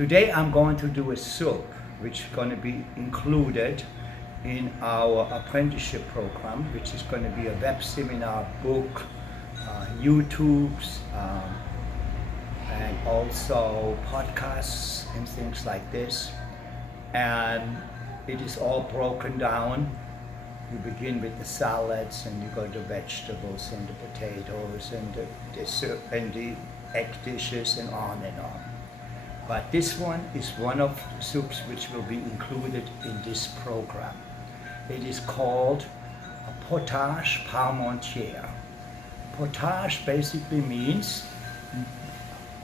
Today I'm going to do a soup which is going to be included in our apprenticeship program, which is going to be a web seminar, book, YouTubes, and also podcasts and things like this. And it is all broken down. You begin with the salads, and you go to vegetables and the potatoes and the egg dishes and on and on. But this one is one of the soups which will be included in this program. It is called a Potage Parmentier. Potage basically means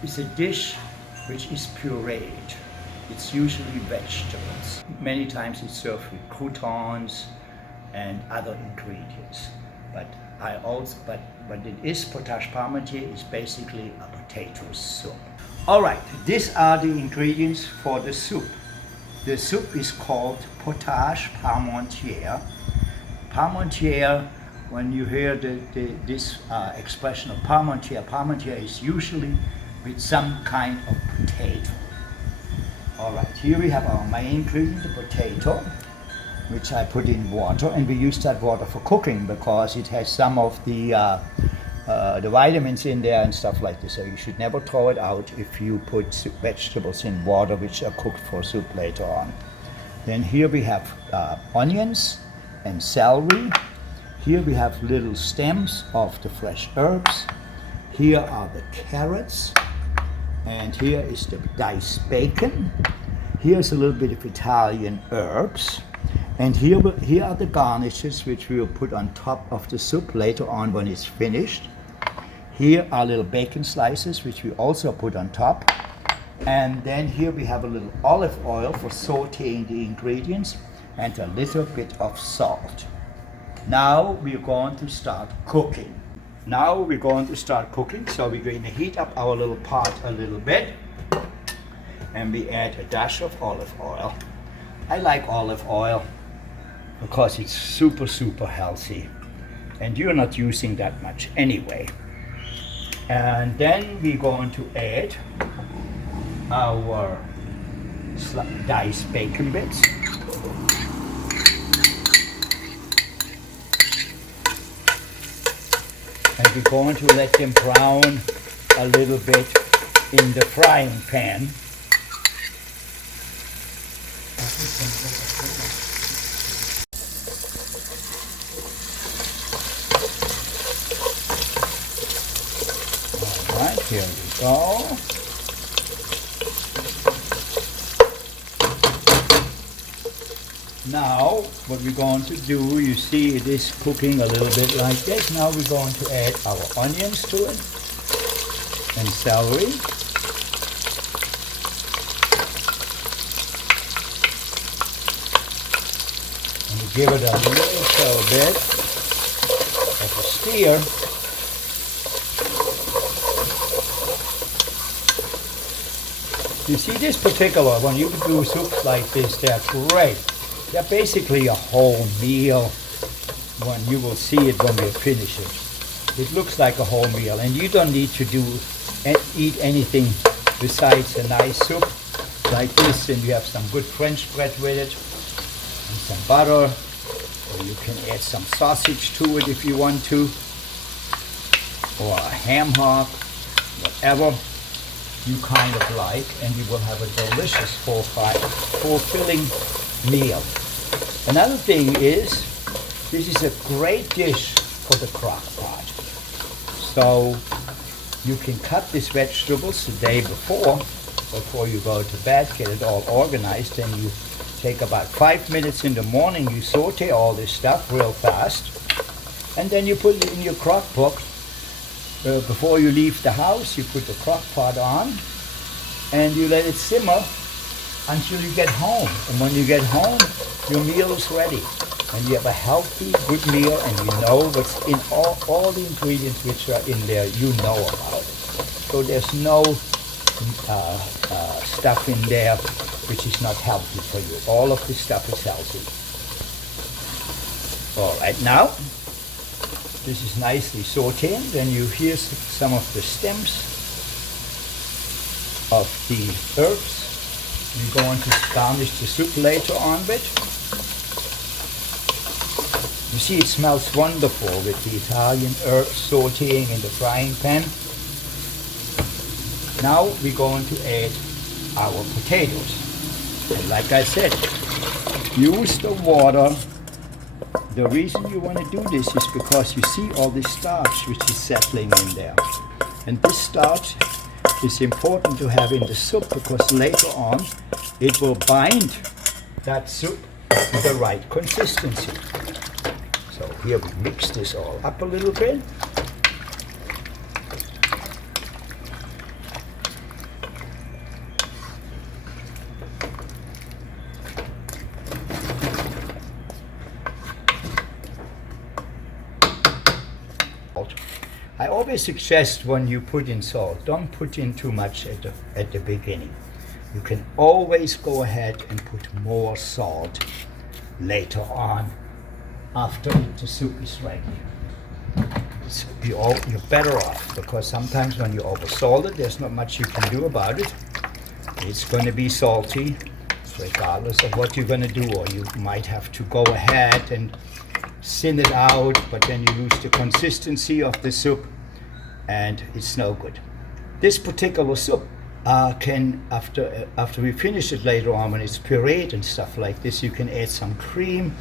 it's a dish which is pureed. It's usually vegetables. Many times it's served with croutons and other ingredients. But what it is, Potage Parmentier is basically a potato soup. All right, these are the ingredients for the soup. The soup is called Potage Parmentier. Parmentier, when you hear this expression of Parmentier is usually with some kind of potato. All right, here we have our main ingredient, the potato, which I put in water, and we use that water for cooking because it has some of the vitamins in there and stuff like this. So you should never throw it out if you put vegetables in water which are cooked for soup later on. Then here we have onions and celery. Here we have little stems of the fresh herbs. Here are the carrots. And here is the diced bacon. Here's a little bit of Italian herbs. And here are the garnishes which we will put on top of the soup later on when it's finished. Here are little bacon slices which we also put on top. And then here we have a little olive oil for sauteing the ingredients and a little bit of salt. Now we're going to start cooking. So we're going to heat up our little pot a little bit. And we add a dash of olive oil. I like olive oil because it's super healthy, and you're not using that much anyway. And then we're going to add our diced bacon bits. And we're going to let them brown a little bit in the frying pan. All right, here we go. Now, what we're going to do, you see it is cooking a little bit like this. Now we're going to add our onions to it and celery. And we give it a little bit of a stir. You see, this particular, when you do soups like this, they're great. They're basically a whole meal when you will see it when we finish it. It looks like a whole meal, and you don't need to eat anything besides a nice soup like this, and you have some good French bread with it and some butter, or you can add some sausage to it if you want to, or a ham hock, whatever you kind of like, and you will have a delicious, fulfilling meal. Another thing is, this is a great dish for the crock pot. So you can cut these vegetables the day before you go to bed, get it all organized, and you take about 5 minutes in the morning, you saute all this stuff real fast, and then you put it in your crock pot. Before you leave the house, you put the crock pot on, and you let it simmer until you get home. And when you get home, your meal is ready. And you have a healthy, good meal, and you know what's in all the ingredients which are in there, you know about it. So there's no stuff in there which is not healthy for you. All of this stuff is healthy. All right, now, this is nicely sauteed. Then you hear some of the stems of the herbs We're going to garnish the soup later on with. You see, it smells wonderful with the Italian herbs sauteing in the frying pan. Now we're going to add our potatoes. And like I said, use the water. The reason you want to do this is because you see all this starch which is settling in there. And this starch is important to have in the soup because later on it will bind that soup to the right consistency. So here we mix this all up a little bit. I always suggest when you put in salt, don't put in too much at the beginning. You can always go ahead and put more salt later on after the soup is ready. You're better off because sometimes when you oversalt it, there's not much you can do about it. It's going to be salty regardless of what you're going to do, or you might have to go ahead and thin it out, but then you lose the consistency of the soup and it's no good. This particular soup can, after we finish it later on, when it's pureed and stuff like this, you can add some cream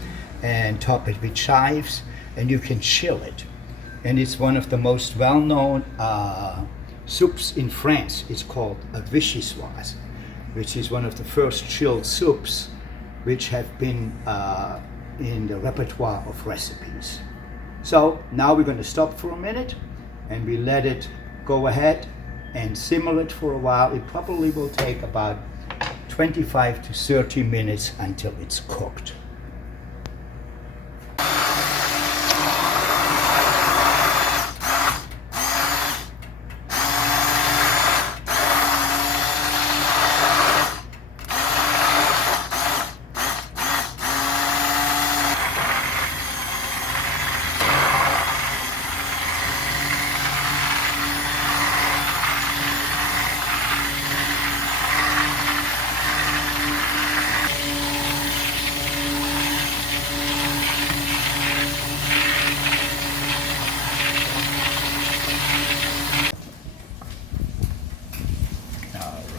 and top it with chives, and you can chill it. And it's one of the most well-known soups in France. It's called a vichyssoise, which is one of the first chilled soups which have been in the repertoire of recipes. So now we're going to stop for a minute and we let it go ahead and simmer it for a while. It probably will take about 25 to 30 minutes until it's cooked.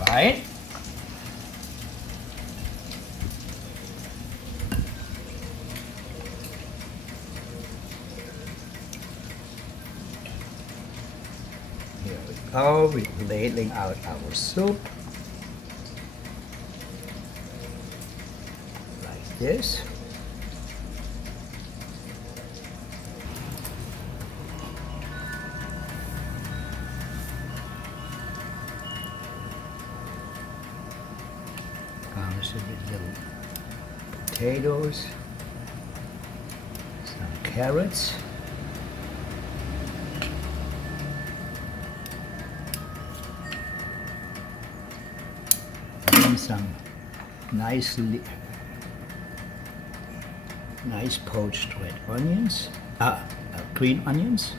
Right. Here we go, we're ladling out our soup like this. Garnish it with little potatoes, some carrots, and then some nice poached red onions, green onions.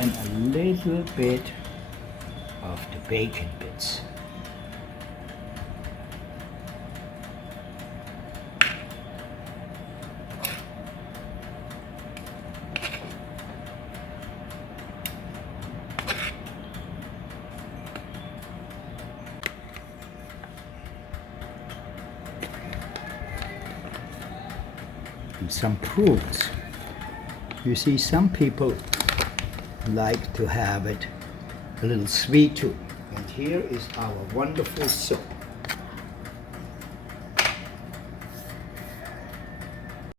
And a little bit of the bacon bits. And some prunes. You see, some people like to have it a little sweet too. And here is our wonderful soup.